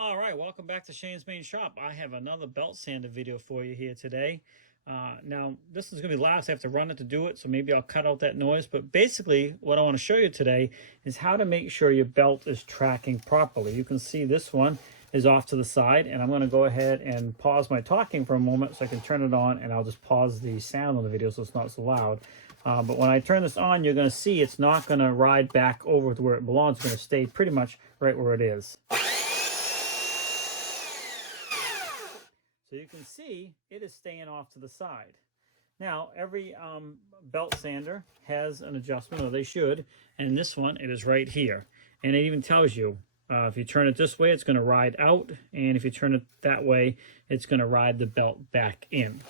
All right, welcome back to Shane's Main Shop. I have another belt sander video for you here today. Now, this is going to be loud, so I have to run it to do it, so maybe I'll cut out that noise. But basically, what I want to show you today is how to make sure your belt is tracking properly. You can see this one is off to the side, and I'm going to go ahead and pause my talking for a moment so I can turn it on, and I'll just pause the sound on the video so it's not so loud. But when I turn this on, you're going to see it's not going to ride back over to where it belongs. It's going to stay pretty much right where it is. So you can see it is staying off to the side. Now, every belt sander has an adjustment, or they should, and this one, it is right here. And it even tells you, if you turn it this way, it's going to ride out, and if you turn it that way, it's going to ride the belt back in.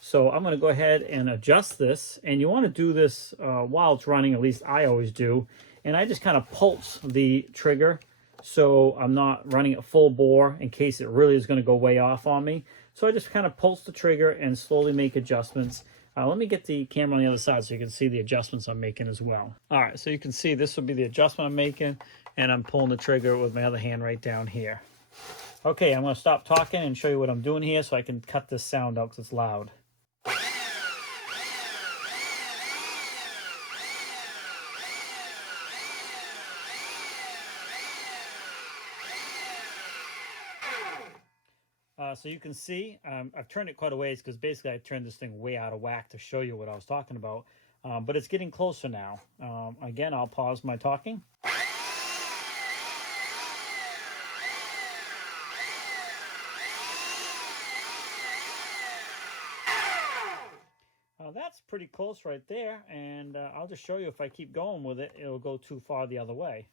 So I'm going to go ahead and adjust this, and you want to do this while it's running, at least I always do, and I just kind of pulse the trigger so I'm not running at full bore in case it really is going to go way off on me. So I just kind of pulse the trigger and slowly make adjustments. Let me get the camera on the other side so you can see the adjustments I'm making as well. All right, so you can see this will be the adjustment I'm making, and I'm pulling the trigger with my other hand right down here. Okay, I'm going to stop talking and show you what I'm doing here so I can cut this sound out because it's loud. So you can see I've turned it quite a ways because basically I turned this thing way out of whack to show you what I was talking about. But it's getting closer now. Again, I'll pause my talking. That's pretty close right there, and I'll just show you if I keep going with it, it'll go too far the other way.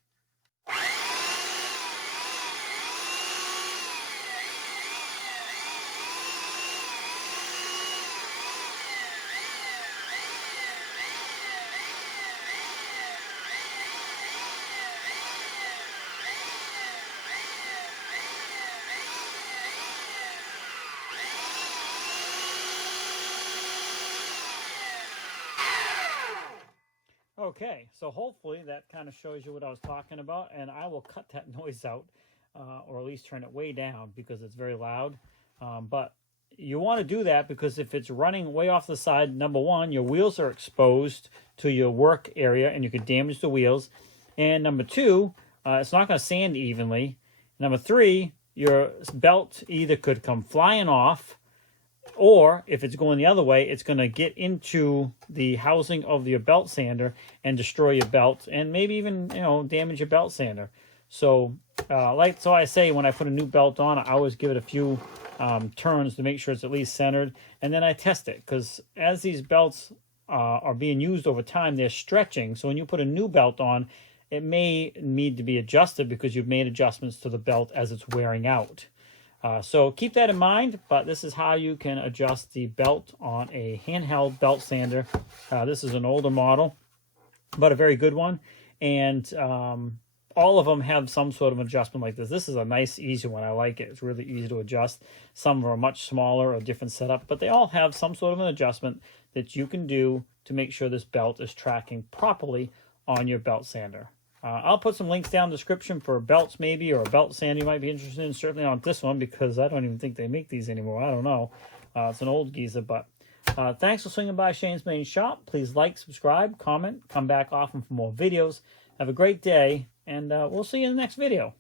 Okay, so hopefully that kind of shows you what I was talking about, and I will cut that noise out, or at least turn it way down because it's very loud. But you want to do that because if it's running way off the side, number one, your wheels are exposed to your work area and you could damage the wheels. And number two, it's not going to sand evenly. Number three, your belt either could come flying off, or if it's going the other way, it's going to get into the housing of your belt sander and destroy your belt and maybe even, damage your belt sander. So, so I say, when I put a new belt on, I always give it a few turns to make sure it's at least centered. And then I test it because as these belts are being used over time, they're stretching. So when you put a new belt on, it may need to be adjusted because you've made adjustments to the belt as it's wearing out. So keep that in mind, but this is how you can adjust the belt on a handheld belt sander. This is an older model, but a very good one. And all of them have some sort of adjustment like this. This is a nice, easy one. I like it. It's really easy to adjust. Some are much smaller or different setup, but they all have some sort of an adjustment that you can do to make sure this belt is tracking properly on your belt sander. I'll put some links down in the description for belts maybe, or a belt sander you might be interested in. Certainly not this one because I don't even think they make these anymore. I don't know. It's an old geezer, but thanks for swinging by Shane's Main Shop. Please like, subscribe, comment, come back often for more videos. Have a great day, and we'll see you in the next video.